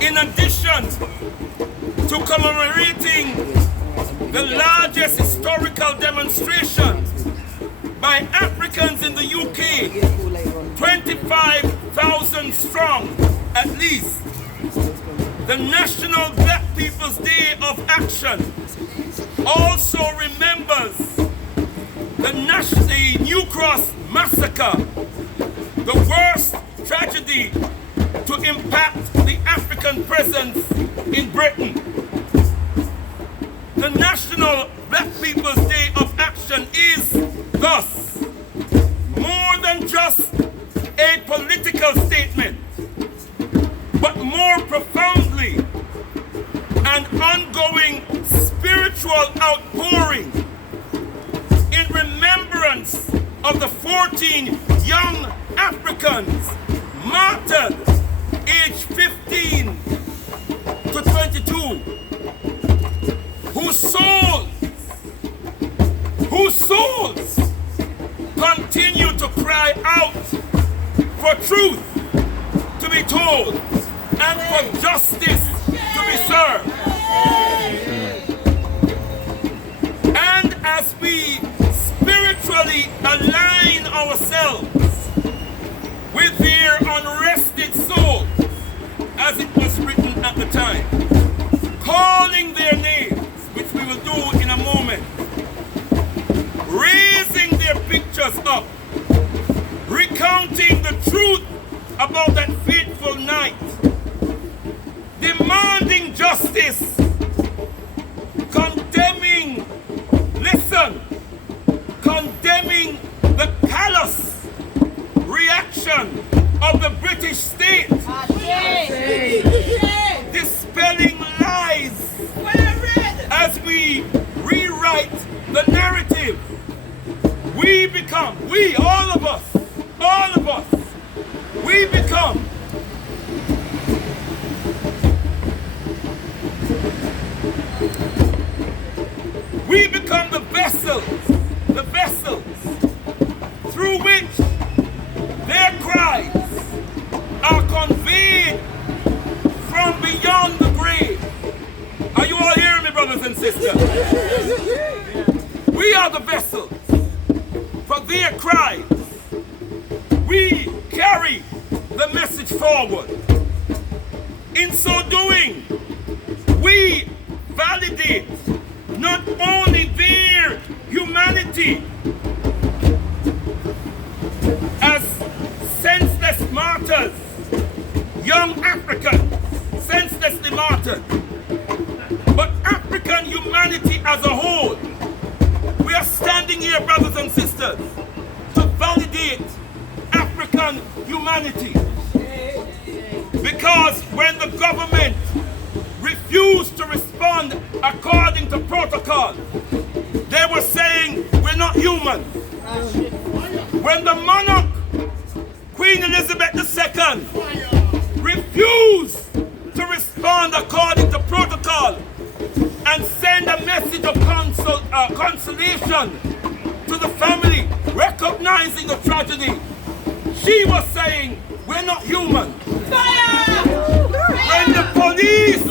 In addition to commemorating the largest historical demonstration by Africans in the UK, 25,000 strong at least, the National Black People's Day of Action also remembers the New Cross Massacre, the worst tragedy to impact the African presence in Britain. The National Black People's Day of Action is thus more than just a political statement, but more profoundly an ongoing spiritual outpouring in remembrance of the 14 young Africans martyred aged 15 to 22, whose souls continue to cry out for truth to be told and for justice to be served. And as we spiritually align ourselves with their unrested souls, as it was written at the time, calling their names, which we will do in a moment, raising their pictures up, recounting the truth about that fateful night, demanding justice, condemning, condemning the callous reaction of the British state, dispelling lies as we rewrite the narrative. All of us, we become the vessels through which their cries are conveyed from beyond the grave. Are you all hearing me, brothers and sisters? We are the vessels for their cries. We carry the message forward. In so doing, we validate not only their humanity as senseless martyrs, young Africans, senselessly martyred, but African humanity as a whole. We are standing here, brothers and sisters, to validate African humanity. Because when the government refused to respond according to protocol, they were saying we're not human. When the monarch, Queen Elizabeth II, refused to respond according to protocol and send a message of consolation to the family, recognizing the tragedy, she was saying we're not human. When the police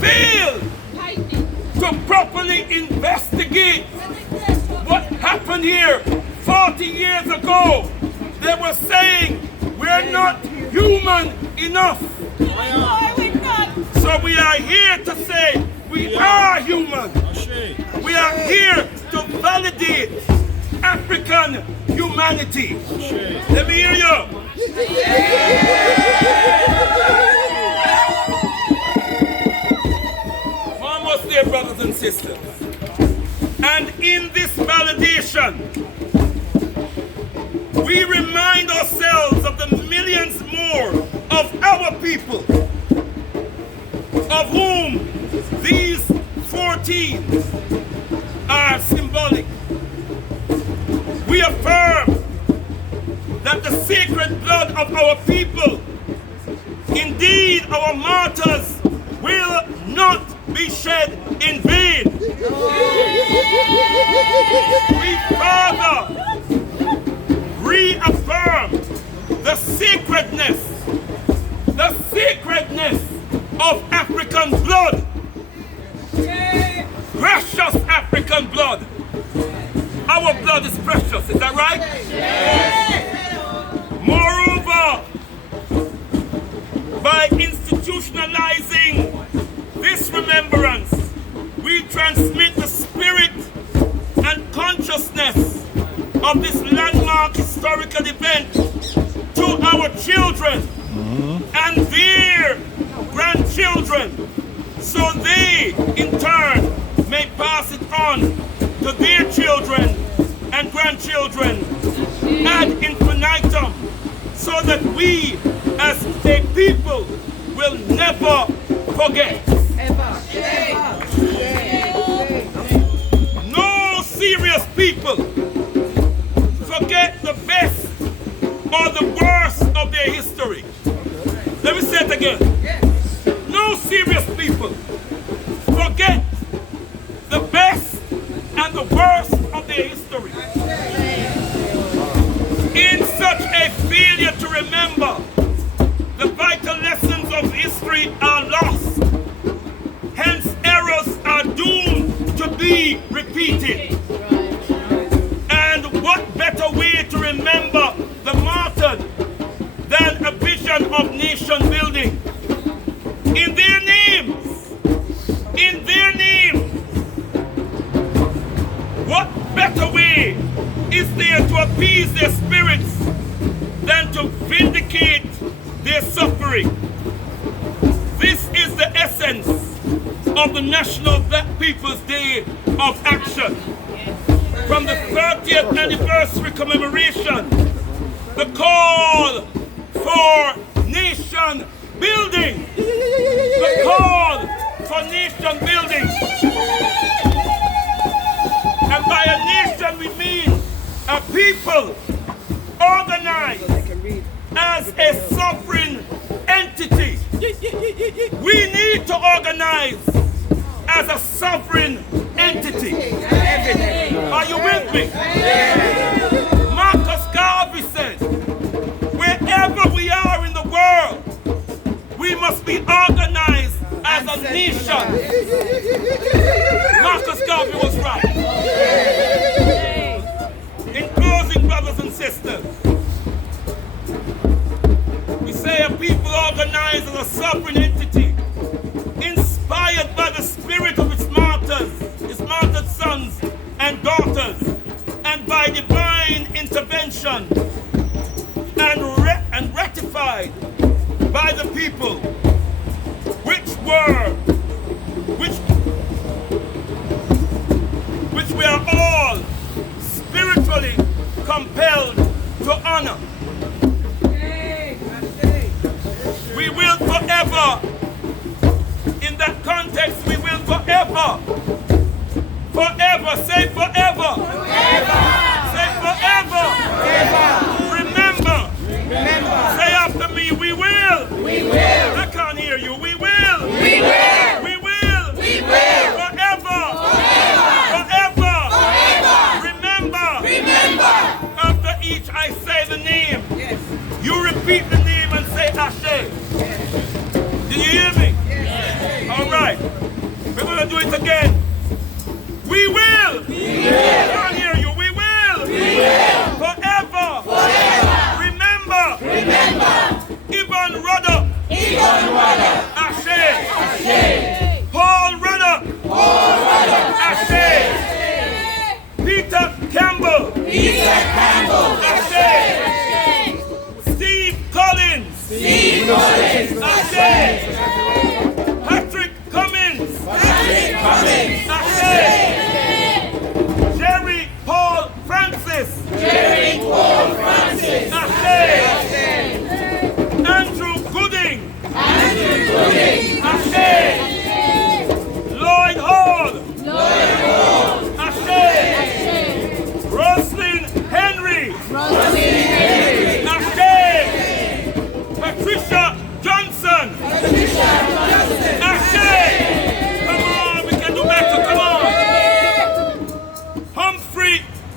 failed to properly investigate what happened here 40 years ago, they were saying we're not human enough. So we are here to say we are human. We are here to validate African humanity. Let me hear you. Almost there, brothers and sisters. And in this validation, we remind ourselves of the millions more of our people, of whom these 14 are symbolic. We affirm that the sacred blood of our people, indeed our martyrs, will not be shed in vain. We further reaffirm the sacredness of African blood. Precious African blood. Our blood is precious, is that right? Moreover, by institutionalizing this remembrance, we transmit the spirit and consciousness of this landmark historical event to our children and their grandchildren, so they in turn may pass it on to their children and grandchildren ad infinitum, so that we as a people will never forget. No serious people forget the best or the worst of their history. Let me say it again. No serious people forget the best and the worst of their history. In such a failure to remember, the vital lessons of history are lost. Hence, errors are doomed to be repeated. And what better way to remember the martyred than a vision of nation building? In their names, what better way is there to appease their spirits than to vindicate their suffering? This is the essence of the National Black People's Day of Action. From the 30th anniversary commemoration, the call for nation building. The call for nation building. And by a nation we mean a people organized as a sovereign entity. We need to organize as a sovereign entity. Are you with me? Marcus Garvey said, wherever we are in the world, we must be organized as a nation. Marcus Garvey was right. In closing, brothers and sisters, we say a people organized as a sovereign entity, inspired by the spirit of its martyrs, its martyred sons and daughters, and by divine intervention, and ratified by the people, which we are all spiritually compelled to honor. We will forever, in that context, we will forever, say forever, say forever, remember, say after me, we will, I can't hear you, we will,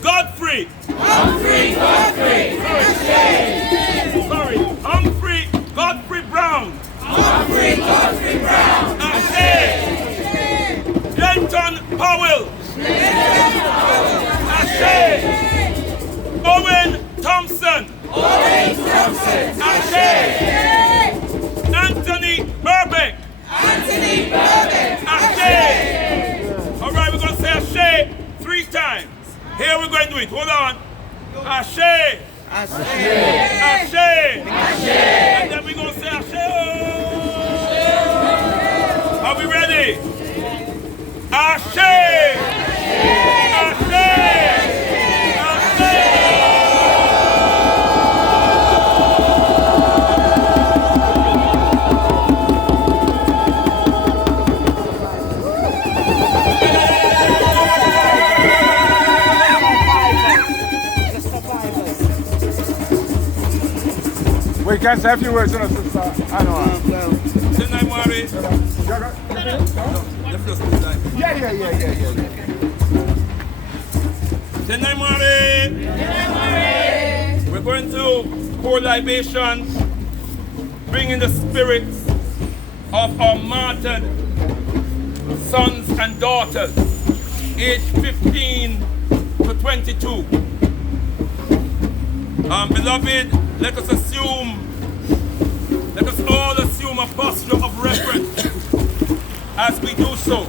Godfrey. Humphrey Godfrey. Sorry. Humphrey Godfrey Brown. Humphrey Godfrey Brown. Ashe. Denton Powell. Ashe. Owen Thompson. Owen Thompson. Ashe. Anthony Burbank. Anthony Burbank. Ashe. All right, we're going to say Ashe 3 times. Here we're going to do it. Hold on. Ashe. Ashe. Ashe. Ashe. And then we're going to say Ashe. Are we ready? Ashe. Ashe. Ashe. We can say a few words, sister. I know. Tonight, Mari. Yeah. Tonight, Mari. We're going to pour libations, bringing the spirits of our martyred sons and daughters, aged 15 to 22. Beloved, let us all assume a posture of reverence as we do so.